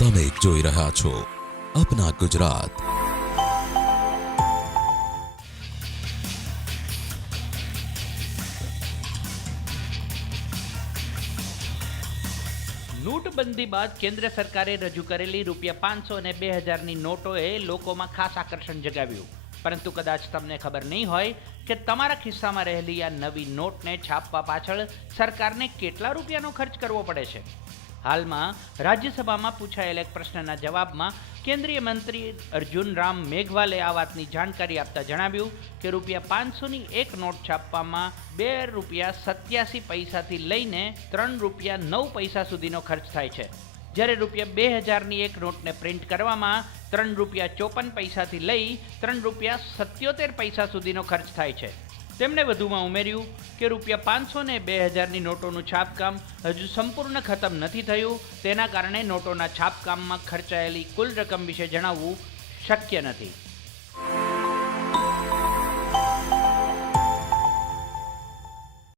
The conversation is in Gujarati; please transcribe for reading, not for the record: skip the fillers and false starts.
તમે જોઈ રહ્યા છો અપના ગુજરાત। નોટબંધી બાદ કેન્દ્ર સરકારે રજૂ કરેલી ₹500 અને 2000ની નોટોએ લોકોમાં ખાસ આકર્ષણ જગાવ્યું, પરંતુ કદાચ તમને ખબર નહીં હોય કે તમારા ખિસ્સામાં રહેલી આ નવી નોટને છાપવા પાછળ સરકારને કેટલા રૂપિયાનો ખર્ચ કરવો પડે છે। હાલમાં રાજ્યસભામાં પૂછાયેલ એક પ્રશ્નના જવાબમાં કેન્દ્રીય મંત્રી અર્જુન રામ મેઘવાલે આ વાતની જાણકારી આપતા જણાવ્યું કે ₹500ની એક નોટ છાપવામાં ₹2.87 લઈને ₹3.09 સુધીનો ખર્ચ થાય છે, જ્યારે ₹2000ની એક નોટને પ્રિન્ટ કરવામાં ₹3.54 લઈ ₹3.77 સુધીનો ખર્ચ થાય છે। તેમણે વધુમાં ઉમેર્યું કે ₹500 અને 2000ની નોટોનું છાપકામ હજુ સંપૂર્ણ ખતમ નથી થયું, તેના કારણે નોટોના છાપકામમાં ખર્ચાયેલી કુલ રકમ વિશે જણાવવું શક્ય નથી।